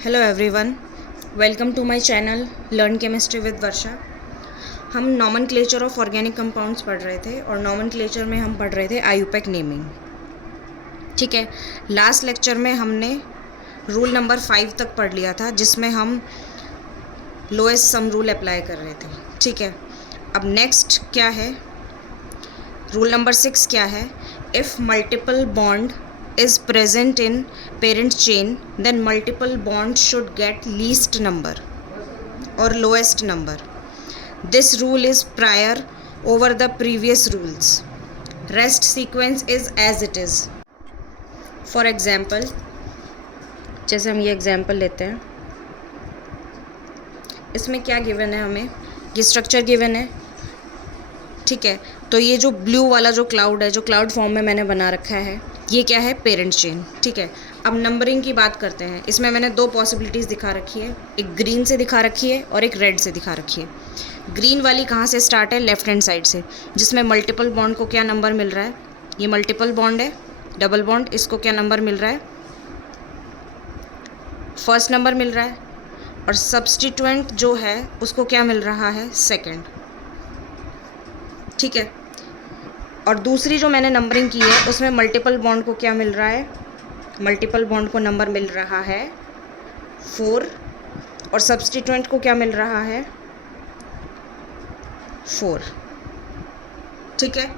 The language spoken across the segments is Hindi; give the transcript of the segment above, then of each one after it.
Hello everyone, welcome to my channel learn chemistry with Varsha. हम नॉमनक्लेचर ऑफ ऑर्गेनिक कंपाउंड्स पढ़ रहे थे और नॉमनक्लेचर में हम पढ़ रहे थे आयुपेक नेमिंग। ठीक है, लास्ट लेक्चर में हमने रूल नंबर 5 तक पढ़ लिया था, जिसमें हम लोएस्ट सम रूल अप्लाई कर रहे थे। ठीक है, अब नेक्स्ट क्या है, रूल नंबर 6 क्या है? If multiple bond is present in parent chain, then multiple bonds should get least number or lowest number. This rule is prior over the previous rules. Rest sequence is as it is. For example, जैसे हम ये एग्जाम्पल लेते हैं, इसमें क्या गिवन है हमें? ये स्ट्रक्चर गिवन है। ठीक है, तो ये जो ब्लू वाला जो क्लाउड है, जो क्लाउड फॉर्म में मैंने बना रखा है, ये क्या है? Parent chain. ठीक है, अब नंबरिंग की बात करते हैं। इसमें मैंने दो पॉसिबिलिटीज़ दिखा रखी है, एक ग्रीन से दिखा रखी है और एक रेड से दिखा रखी है। ग्रीन वाली कहाँ से स्टार्ट है? लेफ्ट हैंड साइड से, जिसमें मल्टीपल बॉन्ड को क्या नंबर मिल रहा है? ये मल्टीपल बॉन्ड है, डबल बॉन्ड, इसको क्या नंबर मिल रहा है? फर्स्ट नंबर मिल रहा है। और सब्स्टिट्यूएंट जो है उसको क्या मिल रहा है? सेकेंड। ठीक है, और दूसरी जो मैंने नंबरिंग की है उसमें मल्टीपल बॉन्ड को क्या मिल रहा है? मल्टीपल बॉन्ड को नंबर मिल रहा है 4 और सब्स्टिट्यूएंट को क्या मिल रहा है? 4। ठीक है,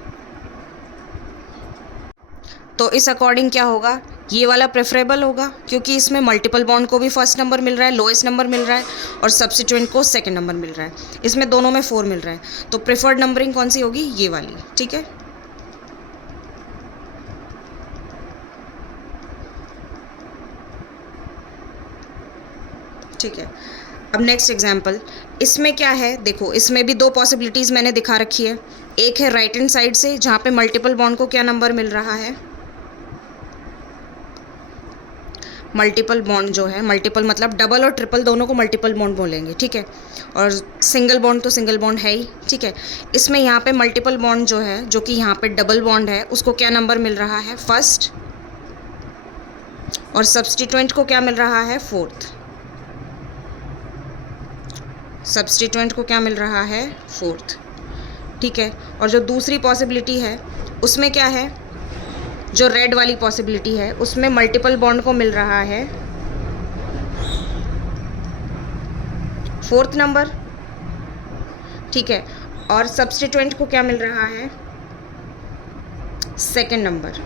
तो इस अकॉर्डिंग क्या होगा? ये वाला प्रेफरेबल होगा क्योंकि इसमें मल्टीपल बॉन्ड को भी फर्स्ट नंबर मिल रहा है, लोएस्ट नंबर मिल रहा है, और सब्स्टिट्यूएंट को सेकंड नंबर मिल रहा है। इसमें दोनों में 4 मिल रहा है, तो प्रेफर्ड नंबरिंग कौन सी होगी? ये वाली। ठीक है, ठीक है। अब नेक्स्ट एग्जाम्पल, इसमें क्या है? देखो, इसमें भी दो पॉसिबिलिटीज़ मैंने दिखा रखी है। एक है राइट हैंड साइड से, जहाँ पे मल्टीपल बॉन्ड को क्या नंबर मिल रहा है? मल्टीपल बॉन्ड जो है, मल्टीपल मतलब डबल और ट्रिपल दोनों को मल्टीपल बॉन्ड बोलेंगे। ठीक है, और सिंगल बॉन्ड तो सिंगल बॉन्ड है ही। ठीक है, इसमें यहाँ पे मल्टीपल बॉन्ड जो है, जो कि यहाँ पे डबल बॉन्ड है, उसको क्या नंबर मिल रहा है? फर्स्ट। और सब्स्टिट्यूएंट को क्या मिल रहा है? 4th। सब्स्टिट्यूएंट को क्या मिल रहा है? 4th। ठीक है, और जो दूसरी पॉसिबिलिटी है उसमें क्या है? जो रेड वाली पॉसिबिलिटी है उसमें मल्टीपल बॉन्ड को मिल रहा है 4th नंबर। ठीक है, और सब्स्टिट्यूएंट को क्या मिल रहा है? Second number.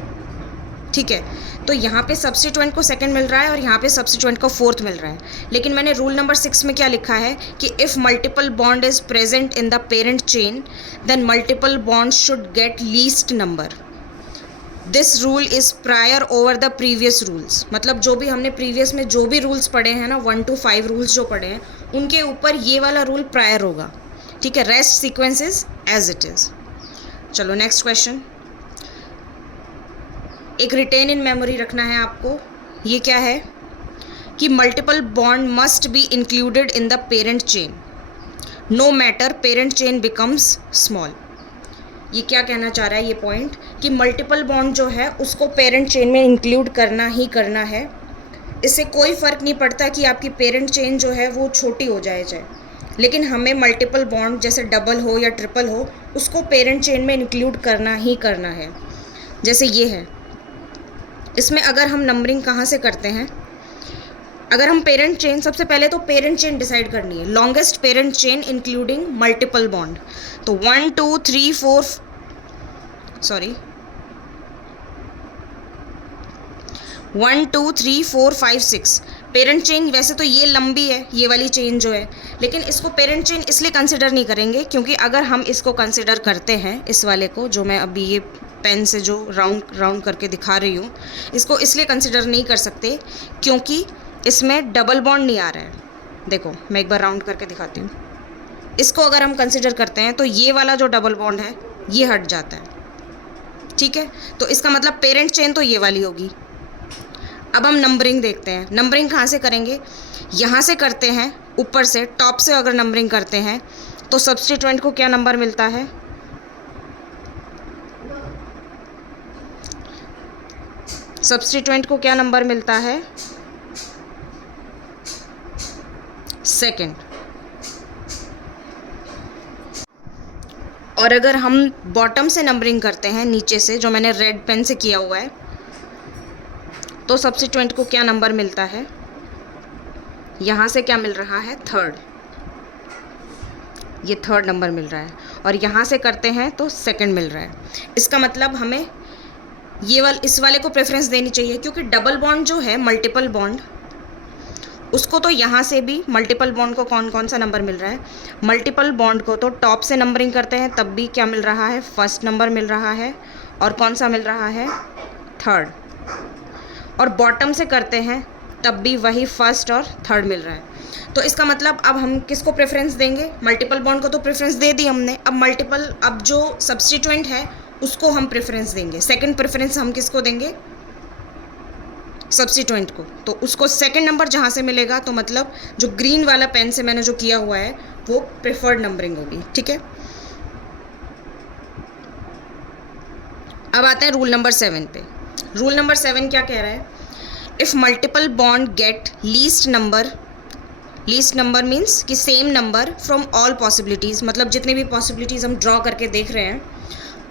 ठीक है, तो यहाँ पे सब्स्टिट्यूएंट को सेकंड मिल रहा है और यहाँ पे सब्स्टिट्यूएंट को 4th मिल रहा है। लेकिन मैंने रूल नंबर 6 में क्या लिखा है कि if multiple bond is present in the parent chain, then multiple bond should get least number. This rule is prior over the previous rules. मतलब जो भी हमने प्रीवियस में जो भी रूल्स पढ़े हैं ना, 1 to 5 रूल्स जो पढ़े हैं, उनके ऊपर ये वाला रूल प्रायर होगा। ठीक है, rest sequence is as it is. चलो नेक्स्ट क्वेश्चन। एक रिटेन इन मेमोरी रखना है आपको। ये क्या है कि multiple bond must be included in the parent chain, no matter parent chain becomes small. ये क्या कहना चाह रहा है ये पॉइंट? कि मल्टीपल बॉन्ड जो है उसको पेरेंट चेन में इंक्लूड करना ही करना है। इससे कोई फ़र्क नहीं पड़ता कि आपकी पेरेंट चेन जो है वो छोटी हो जाए चाहे, लेकिन हमें मल्टीपल बॉन्ड जैसे डबल हो या ट्रिपल हो, उसको पेरेंट चेन में इंक्लूड करना ही करना है। जैसे ये है, इसमें अगर हम नंबरिंग कहाँ से करते हैं? अगर हम पेरेंट चेन, सबसे पहले तो पेरेंट चेन डिसाइड करनी है, longest parent chain including multiple bond. तो 1 2 3 4 5 6 पेरेंट चेन। वैसे तो ये लंबी है, ये वाली चेन जो है, लेकिन इसको पेरेंट चेन इसलिए कंसिडर नहीं करेंगे क्योंकि अगर हम इसको कंसिडर करते हैं, इस वाले को जो मैं अभी ये पेन से जो राउंड करके दिखा रही हूँ, इसको इसलिए कंसिडर नहीं कर सकते क्योंकि इसमें डबल बॉन्ड नहीं आ रहा है। देखो, मैं एक बार राउंड करके दिखाती हूँ। इसको अगर हम कंसिडर करते हैं तो ये वाला जो डबल बॉन्ड है ये हट जाता है। ठीक है, तो इसका मतलब पेरेंट चेन तो ये वाली होगी। अब हम नंबरिंग देखते हैं। नंबरिंग कहाँ से करेंगे? यहाँ से करते हैं, ऊपर से टॉप से अगर नंबरिंग करते हैं तो सब्स्टिट्यूएंट को क्या नंबर मिलता है? सब्स्टिट्यूएंट को क्या नंबर मिलता है? सेकेंड। और अगर हम बॉटम से नंबरिंग करते हैं, नीचे से, जो मैंने रेड पेन से किया हुआ है, तो सब्स्टिट्यूएंट को क्या नंबर मिलता है? यहाँ से क्या मिल रहा है? थर्ड। ये थर्ड नंबर मिल रहा है। और यहाँ से करते हैं तो सेकंड मिल रहा है। इसका मतलब हमें इस वाले को प्रेफरेंस देनी चाहिए, क्योंकि डबल बॉन्ड जो है, मल्टीपल बॉन्ड, उसको तो यहाँ से भी मल्टीपल बॉन्ड को कौन कौन सा नंबर मिल रहा है? मल्टीपल बॉन्ड को तो टॉप से नंबरिंग करते हैं तब भी क्या मिल रहा है? फर्स्ट नंबर मिल रहा है। और कौन सा मिल रहा है? थर्ड। और बॉटम से करते हैं तब भी वही फर्स्ट और थर्ड मिल रहा है। तो इसका मतलब अब हम किसको प्रेफरेंस देंगे? मल्टीपल बॉन्ड को तो प्रेफरेंस दे दी हमने। अब जो सब्स्टिट्यूएंट है उसको हम प्रेफरेंस देंगे। सेकंड प्रेफरेंस हम किसको देंगे? सब्स्टिट्यूएंट को। तो उसको सेकंड नंबर जहाँ से मिलेगा, तो मतलब जो ग्रीन वाला पेन से मैंने जो किया हुआ है वो प्रेफर्ड नंबरिंग होगी। ठीक है, अब आते हैं रूल नंबर 7 पे। रूल नंबर 7 क्या कह रहा है? If multiple bond get least number means कि same number from all possibilities, मतलब जितनी भी पॉसिबिलिटीज़ हम ड्रॉ करके देख रहे हैं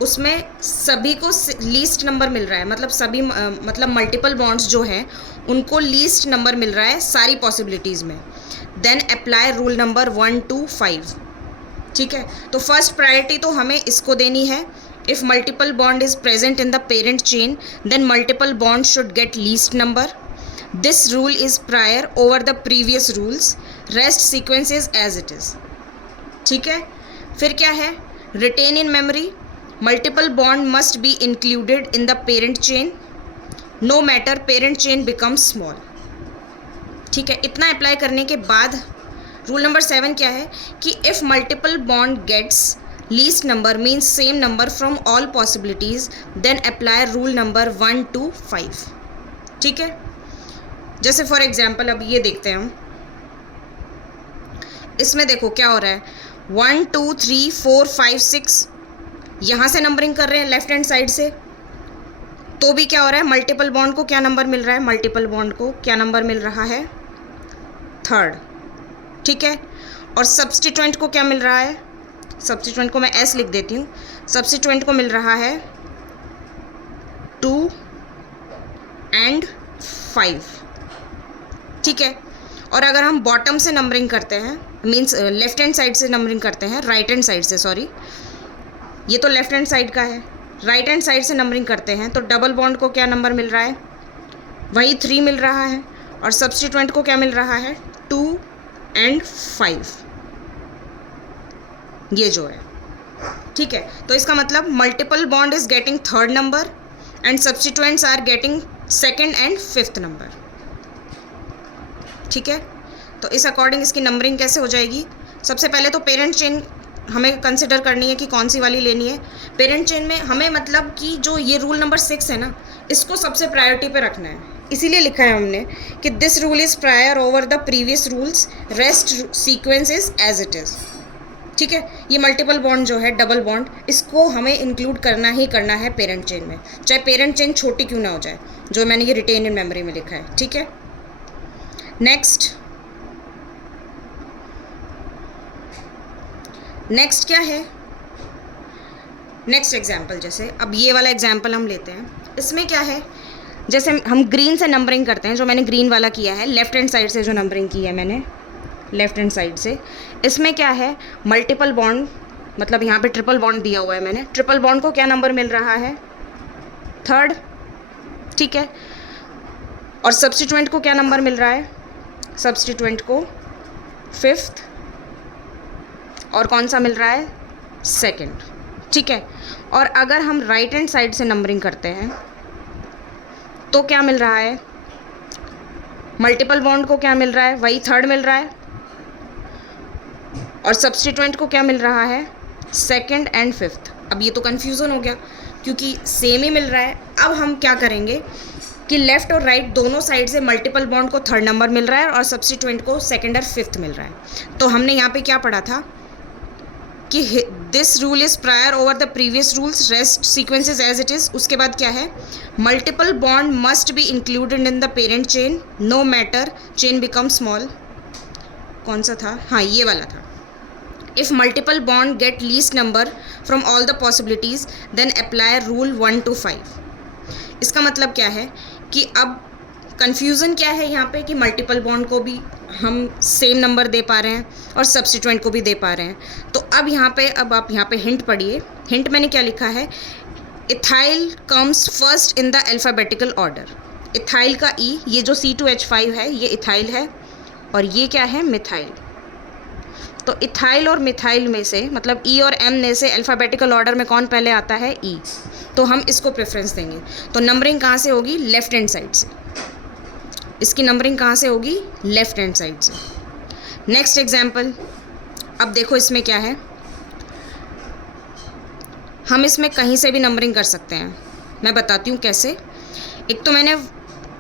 उसमें सभी को लीस्ट नंबर मिल रहा है। मतलब मल्टीपल बॉन्ड्स जो हैं उनको लीस्ट नंबर मिल रहा है सारी पॉसिबिलिटीज़ में। Then apply rule number 1 to 5। ठीक है, तो फर्स्ट प्रायोरिटी तो हमें इसको देनी है। If multiple bond is present in the parent chain then multiple bond should get least number. This rule is prior over the previous rules. Rest sequence is as it is. ठीक है, फिर क्या है? Retain in memory multiple bond must be included in the parent chain no matter parent chain becomes small. ठीक है, इतना अप्लाई करने के बाद रूल नंबर 7 क्या है कि if multiple bond gets least number means same number from all possibilities then apply rule number 1 to 5। ठीक है, जैसे फॉर एग्जाम्पल अब ये देखते हैं हम, इसमें देखो क्या हो रहा है। 1 2 3 4 5 6 यहाँ से नंबरिंग कर रहे हैं लेफ्ट हैंड साइड से, तो भी क्या हो रहा है? मल्टीपल बॉन्ड को क्या नंबर मिल रहा है? मल्टीपल बॉन्ड को क्या नंबर मिल रहा है? थर्ड। ठीक है, और सब्स्टिट्यूएंट को क्या मिल रहा है? सब्स्टिट्यूएंट को मैं एस लिख देती हूँ। सब्स्टिट्यूएंट को मिल रहा है 2 and 5। ठीक है, और अगर हम बॉटम से नंबरिंग करते हैं, मीन्स लेफ्ट हैंड साइड से नंबरिंग करते हैं, राइट हैंड साइड से, सॉरी, ये तो लेफ्ट हैंड साइड का है, राइट हैंड साइड से नंबरिंग करते हैं तो डबल बॉन्ड को क्या नंबर मिल रहा है? वही 3 मिल रहा है। और सब्स्टिट्यूएंट को क्या मिल रहा है? 2 and 5, ये जो है। ठीक है, तो इसका मतलब multiple bond is getting third number and substituents are getting second and fifth number. ठीक है, तो इस अकॉर्डिंग इसकी नंबरिंग कैसे हो जाएगी? सबसे पहले तो पेरेंट चेन हमें कंसिडर करनी है कि कौन सी वाली लेनी है। पेरेंट चेन में हमें मतलब कि जो ये रूल नंबर 6 है ना, इसको सबसे प्रायोरिटी पे रखना है। इसीलिए लिखा है हमने कि this rule is prior over the previous rules, rest sequence is as it is. ठीक है, ये मल्टीपल बॉन्ड जो है, डबल बॉन्ड, इसको हमें इंक्लूड करना ही करना है पेरेंट चेन में, चाहे पेरेंट चेन छोटी क्यों ना हो जाए, जो मैंने ये रिटेन इन मेमोरी में लिखा है। ठीक है, नेक्स्ट क्या है? नेक्स्ट एग्जाम्पल, जैसे अब ये वाला एग्जाम्पल हम लेते हैं। इसमें क्या है? जैसे हम ग्रीन से नंबरिंग करते हैं, जो मैंने ग्रीन वाला किया है, लेफ्ट हैंड साइड से जो नंबरिंग की है मैंने, लेफ्ट हैंड साइड से, इसमें क्या है? मल्टीपल बॉन्ड, मतलब यहाँ पे ट्रिपल बॉन्ड दिया हुआ है मैंने, ट्रिपल बॉन्ड को क्या नंबर मिल रहा है? थर्ड। ठीक है, और सब्स्टिट्यूएंट को क्या नंबर मिल रहा है? सब्स्टिट्यूएंट को फिफ्थ, और कौन सा मिल रहा है? सेकंड। ठीक है, और अगर हम राइट हैंड साइड से नंबरिंग करते हैं तो क्या मिल रहा है? मल्टीपल बॉन्ड को क्या मिल रहा है? वही थर्ड मिल रहा है, और सब्स्टिट्यूएंट को क्या मिल रहा है? Second and fifth. अब ये तो कन्फ्यूज़न हो गया क्योंकि सेम ही मिल रहा है। अब हम क्या करेंगे कि लेफ़्ट और राइट दोनों साइड से मल्टीपल बॉन्ड को थर्ड नंबर मिल रहा है और सब्स्टिट्यूएंट को सेकंड और फिफ्थ मिल रहा है। तो हमने यहाँ पे क्या पढ़ा था कि this rule is prior over the previous rules, rest sequences as it is. उसके बाद क्या है? Multiple bond must be included in the parent chain no matter chain become small. कौन सा था, हाँ ये वाला था, if multiple bond get least number from all the possibilities then apply rule 1 to 5। इसका मतलब क्या है कि अब कन्फ्यूज़न क्या है यहाँ पे कि मल्टीपल बॉन्ड को भी हम सेम नंबर दे पा रहे हैं और सब्स्टिट्यूएंट को भी दे पा रहे हैं। तो अब यहाँ पे आप यहाँ पे हिंट पढ़िए। हिंट मैंने क्या लिखा है, ethyl comes first in the alphabetical order. Ethyl का ई, ये जो C2H5 है ये इथाइल है और ये क्या है, मिथाइल। तो इथाइल और मिथाइल में से, मतलब ई और एम में से अल्फ़ाबेटिकल ऑर्डर में कौन पहले आता है, ई। तो हम इसको प्रेफरेंस देंगे। तो नंबरिंग कहाँ से होगी, लेफ्ट हैंड साइड से। इसकी नंबरिंग कहाँ से होगी, लेफ्ट हैंड साइड से। नेक्स्ट एग्जाम्पल, अब देखो इसमें क्या है, हम इसमें कहीं से भी नंबरिंग कर सकते हैं। मैं बताती हूँ कैसे। एक तो मैंने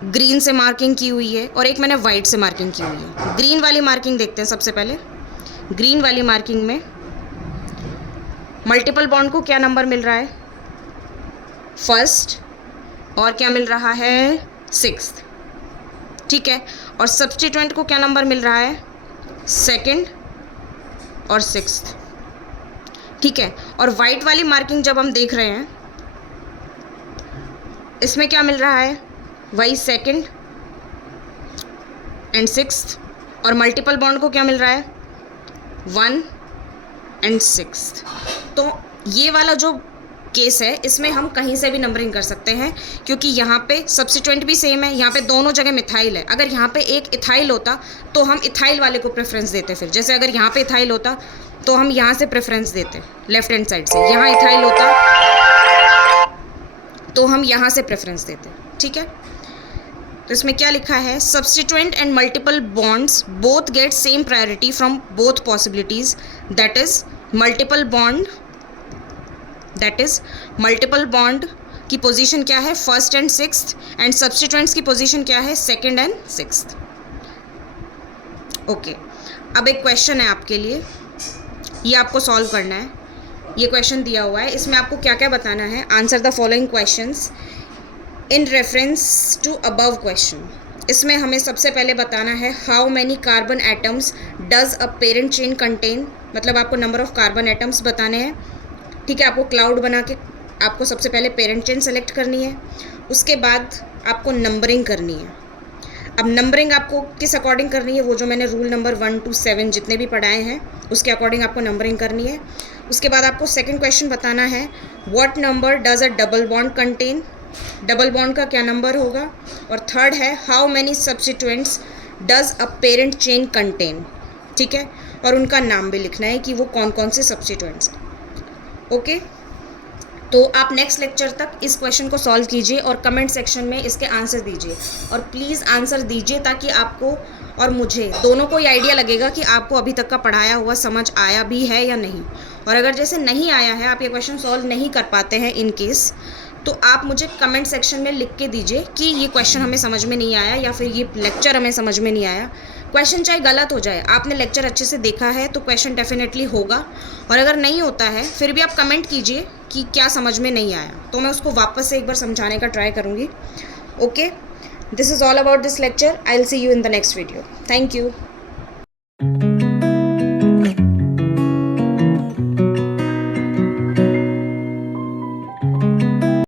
ग्रीन से मार्किंग की हुई है और एक मैंने वाइट से मार्किंग की हुई है। ग्रीन वाली मार्किंग देखते हैं सबसे पहले। ग्रीन वाली मार्किंग में मल्टीपल बॉन्ड को क्या नंबर मिल रहा है, फर्स्ट, और क्या मिल रहा है, 6th, ठीक है। और सब्स्टिट्यूएंट को क्या नंबर मिल रहा है, 2nd और 6th, ठीक है। और वाइट वाली मार्किंग जब हम देख रहे हैं, इसमें क्या मिल रहा है, वही 2nd एंड 6th, और मल्टीपल बॉन्ड को क्या मिल रहा है, 1 एंड 6th। तो ये वाला जो केस है, इसमें हम कहीं से भी नंबरिंग कर सकते हैं, क्योंकि यहाँ पे सब्स्टिट्यूएंट भी सेम है, यहाँ पे दोनों जगह मिथाइल है। अगर यहाँ पे एक इथाइल होता तो हम इथाइल वाले को प्रेफरेंस देते। फिर जैसे अगर यहाँ पे इथाइल होता तो हम यहाँ से प्रेफरेंस देते, लेफ्ट हैंड साइड से। यहाँ इथाइल होता तो हम यहाँ से प्रेफरेंस देते, ठीक है। तो इसमें क्या लिखा है, substituent and multiple bonds both get same priority from both possibilities, that is multiple bond की पोजीशन क्या है, 1st and 6th, and substituents की पोजीशन क्या है, 2nd एंड 6th। ओके, अब एक क्वेश्चन है आपके लिए, ये आपको सॉल्व करना है। ये क्वेश्चन दिया हुआ है, इसमें आपको क्या क्या बताना है, answer the following questions in reference to above question. इसमें हमें सबसे पहले बताना है, how many carbon atoms does a parent chain contain, मतलब आपको नंबर ऑफ कार्बन एटम्स बताने हैं, ठीक है। आपको क्लाउड बना के आपको सबसे पहले पेरेंट चेन सेलेक्ट करनी है, उसके बाद आपको नंबरिंग करनी है। अब नंबरिंग आपको किस अकॉर्डिंग करनी है, वो जो मैंने रूल नंबर 1 to 7 जितने भी पढ़ाए हैं उसके अकॉर्डिंग आपको नंबरिंग करनी है। उसके बाद आपको सेकंड क्वेश्चन बताना है, what number does a double bond contain, double bond का क्या नंबर होगा। और थर्ड है, how many substituents does a parent chain contain, ठीक है। और उनका नाम भी लिखना है कि वो कौन कौन से सब्स्टिट्यूएंट्स हैं। ओके, तो आप नेक्स्ट लेक्चर तक इस क्वेश्चन को सॉल्व कीजिए और कमेंट सेक्शन में इसके आंसर दीजिए। और प्लीज़ आंसर दीजिए ताकि आपको और मुझे दोनों को ये आइडिया लगेगा कि आपको अभी तक का पढ़ाया हुआ समझ आया भी है या नहीं। और अगर जैसे नहीं आया है, आप ये क्वेश्चन सॉल्व नहीं कर पाते हैं इन केस, तो आप मुझे कमेंट सेक्शन में लिख के दीजिए कि ये क्वेश्चन हमें समझ में नहीं आया या फिर ये लेक्चर हमें समझ में नहीं आया। क्वेश्चन चाहे गलत हो जाए, आपने लेक्चर अच्छे से देखा है तो क्वेश्चन डेफिनेटली होगा। और अगर नहीं होता है फिर भी आप कमेंट कीजिए कि क्या समझ में नहीं आया, तो मैं उसको वापस से एक बार समझाने का ट्राई करूँगी। Okay, this is all about this lecture. I will see you in the next video. Thank you.